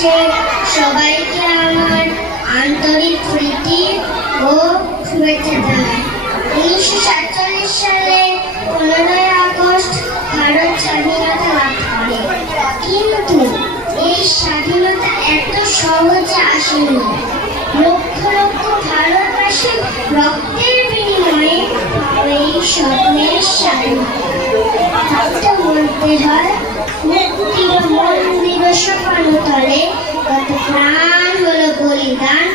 দিবসে সবাইকে আমার আন্তরিক প্রীতি ও শুভেচ্ছা জানাই। উনিশশো সাতচল্লিশ সালে পনেরোই আগস্ট ভারত স্বাধীনতা লাভ করে। কিন্তু এই স্বাধীনতা এত সহজে আসেনি। লক্ষ লক্ষ ভারতবাসীর রক্তের স্বপ্নের হয় মুক্তির মন্দির কত প্রাণ হলো বলিদান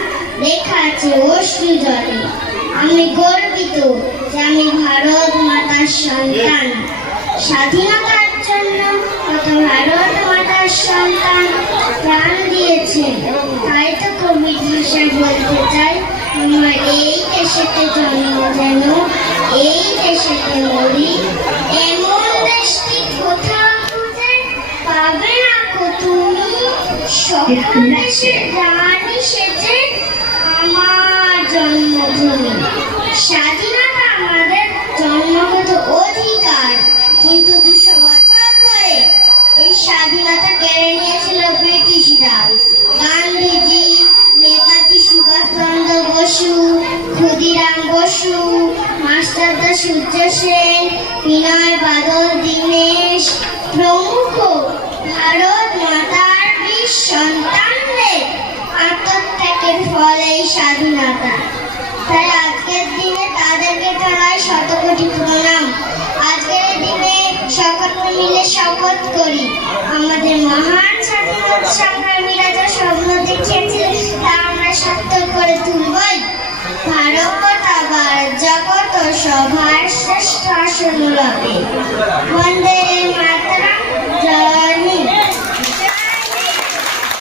আছে অশ্রু জলে আমি গর্বিত যে আমি ভারত মাতার সন্তান স্বাধীনতার জন্য কত ভারত মাতার সন্তান প্রাণ দিয়েছেন তাই তো কবির বলতে চাই আমার এই দেশেতে জন্ম যেন তুমি সকল রানী সেজে আমার জন্মভূমি স্বাধীনতা আমাদের জন্মগত অধিকার কিন্তু দুশো বছর ধরে এই স্বাধীনতা কেড়ে নিয়েছিল ব্রিটিশরা গান্ধীজি নেতাজি সুভাষচন্দ্র বসু ক্ষুদিরাম বসু মাস্টারদা সূর্য সেন বিনয় বাদল দীনেশ প্রমুখ ভারত স্বাধীনতা। তাই আজকের দিনে তাদেরকে জানাই শতকোটি প্রণাম। আজকের দিনে সকলে মিলে শপথ করি। আমাদের মহান স্বাধীনতা সংগ্রামীরা যা স্বপ্ন দেখিয়েছিলেন, তা আমরা সার্থক করে তুলবই। ভারত আবার জগত সভার শ্রেষ্ঠ আসন লবে